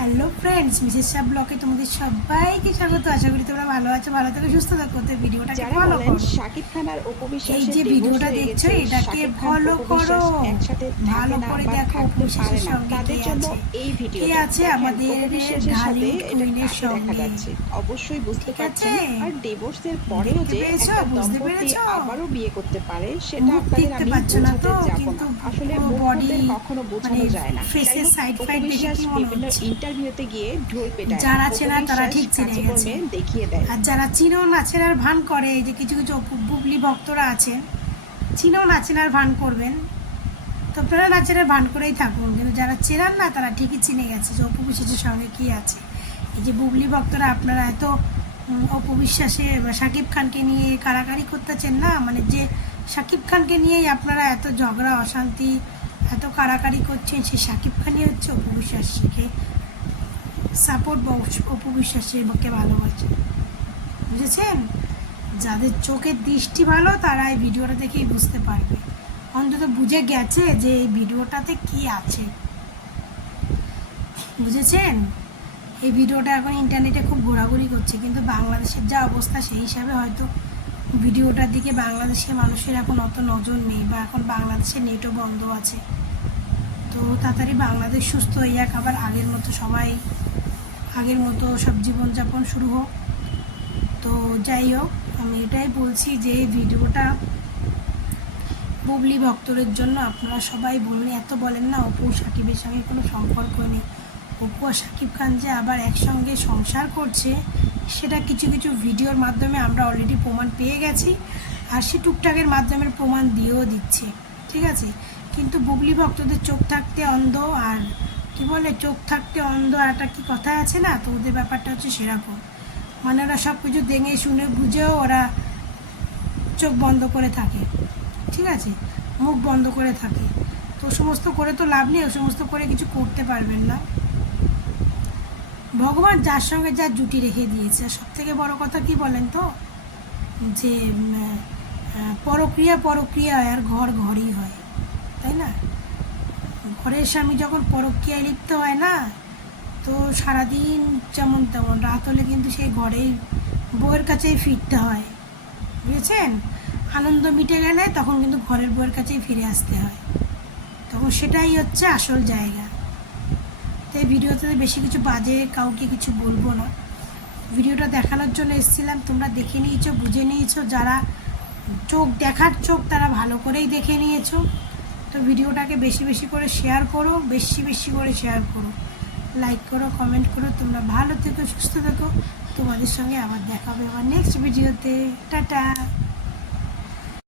Hello friends, Mrs Shah ব্লগে তোমাদের সবাইকে স্বাগত। আশা করি তোমরা ভালো আছো, ভালো থেকে সুস্থ থাকো। তো ভিডিওটাকে যারা ফলো বলেন করো। শাকিব খান আর অপু এই বিশ্বাসের যে ডিভোর্স ভিডিওটা হয়ে দেখছো, গেছে, এটাকে শাকিব খান ফলো অপু করো। বিশ্বাস একসাথে থাকে ভালো না করে বা দেখো অপু থাকতে বিশ্বাসের পারে না, সঙ্গে কে তাদের জন্য আছে। এই কে ভিডিওটা আছে দেখেন। আমাদের অপু বিশ্বাসের সাথে ঢালিউড এটা কুইনের কাকে দেখা সঙ্গে। যাচ্ছে অবশ্যই বুঝতে ঠিক আছে, পারছেন। আর ডিভোর্সের পরেও দেখতে যে পেয়েছো, একটা বুঝতে দম্পতি পেরেছো? আবারও বিয়ে করতে পারে সেটা মুখ আপনাদের দেখতে আমি পাচ্ছ না বোঝাতে তো, যাব কিন্তু না। আসলে পুরো মুখ বডি ফুটের কখনো মানে বোঝানো যায় না। যাই ফেসের হোক, সাইড অপু ফাইড দেখে বিশ্বাস কি মনে বিভিন্ন হচ্ছে? ইন্টারভিউতে গিয়ে ঢোল পেটায় না, যারা অপু চেনা তারা বিশ্বাস ঠিক চিনে কাজে গেছে, কর্মে দেখিয়ে দেয়। আর যারা চিনেও না চেনার ভান করে, এই যে কিছু কিছু বুবলি ভক্তরা আছেন, চিনেও না চেনার ভান করবেন। তো আপনারা না চেনার ভান করেই থাকুন, কিন্তু যারা চেনার না তারা ঠিকই চিনে গেছে যে অপু বিশ্বাসের সঙ্গে কী আছে। এই যে বুবলি ভক্তরা আপনারা এত অপু বিশ্বাসে বা শাকিব খানকে নিয়ে কাড়াকাড়ি করতেছেন না, মানে যে শাকিব খানকে নিয়েই আপনারা এত ঝগড়া অশান্তি এত কাড়াকাড়ি করছেন, সেই শাকিব খানই হচ্ছে অপু বিশ্বাসকে সাপোর্ট বা অপু বিশ্বাসকে ভালোবাসে। বুঝেছেন? যাদের চোখের দৃষ্টি ভালো তারা এই ভিডিওটা দেখেই বুঝতে পারবে, অন্তত বুঝে গেছে যে এই ভিডিওটাতে কি আছে। বুঝেছেন? এই ভিডিওটা এখন ইন্টারনেটে খুব ঘোরাঘুরি করছে, কিন্তু বাংলাদেশের যা অবস্থা সেই হিসাবে হয়তো ভিডিওটার দিকে বাংলাদেশের মানুষের এখন অত নজর নেই, বা এখন বাংলাদেশের নেটও বন্ধ আছে। তো তাড়াতাড়ি বাংলাদেশ সুস্থ হয়ে যাক, আবার আগের মতো সব জীবনযাপন শুরু হোক। তো যাই হোক, আমি এটাই বলছি যে ভিডিওটা বুবলি ভক্তদের জন্য। আপনারা সবাই বলুন, এত বলেন না অপু সাকিবের সঙ্গে কোনো সম্পর্ক নেই। অপু আর সাকিব খান যে আবার একসঙ্গে সংসার করছে, সেটা কিছু কিছু ভিডিওর মাধ্যমে আমরা অলরেডি প্রমাণ পেয়ে গেছি, আর সে টুকটাকের মাধ্যমে প্রমাণ দিয়েও দিচ্ছে। ঠিক আছে, কিন্তু বুবলি ভক্তদের চোখ থাকতে অন্ধ, আর কি বলে চোখ থাকতে অন্ধ, আর একটা কি কথা আছে না, তো ওদের ব্যাপারটা হচ্ছে সেরকম। মানে ওরা সব কিছু দেখে শুনে বুঝেও ওরা চোখ বন্ধ করে থাকে। ঠিক আছে, মুখ বন্ধ করে থাকে। তো সমস্ত করে তো লাভ নেই, ও সমস্ত করে কিছু করতে পারবেন না। ভগবান যার সঙ্গে যা জুটি রেখে দিয়েছে, সব থেকে বড় কথা কি বলেন তো, যে পরক্রিয়া হয় আর ঘর ঘরই হয়, তাই না? ঘরের স্বামী যখন পরক্রিয়ায় লিপ্ত হয় না, তো সারাদিন যেমন তেমন, রাত হলে কিন্তু সেই ঘরেই বউয়ের কাছেই ফিরতে হয়। বুঝেছেন? আনন্দ মিটে গেলে তখন কিন্তু ঘরের বউয়ের কাছেই ফিরে আসতে হয়, তখন সেটাই হচ্ছে আসল জায়গা। তো এই ভিডিওতে বেশি কিছু বাজে কাউকে কিছু বলবো না, ভিডিওটা দেখানোর জন্য এসেছিলাম। তোমরা দেখে নিয়েছো, বুঝে নিয়েছো, যারা চোখ দেখার চোখ তারা ভালো করেই দেখে নিয়েছো। তো ভিডিওটাকে বেশি বেশি করে শেয়ার করো, বেশি বেশি করে শেয়ার করো, লাইক করো, কমেন্ট করো। তোমরা ভালো থেকো, সুস্থ থেকো। তোমাদের সঙ্গে আবার দেখা হবে আমার নেক্সট ভিডিওতে। টাটা।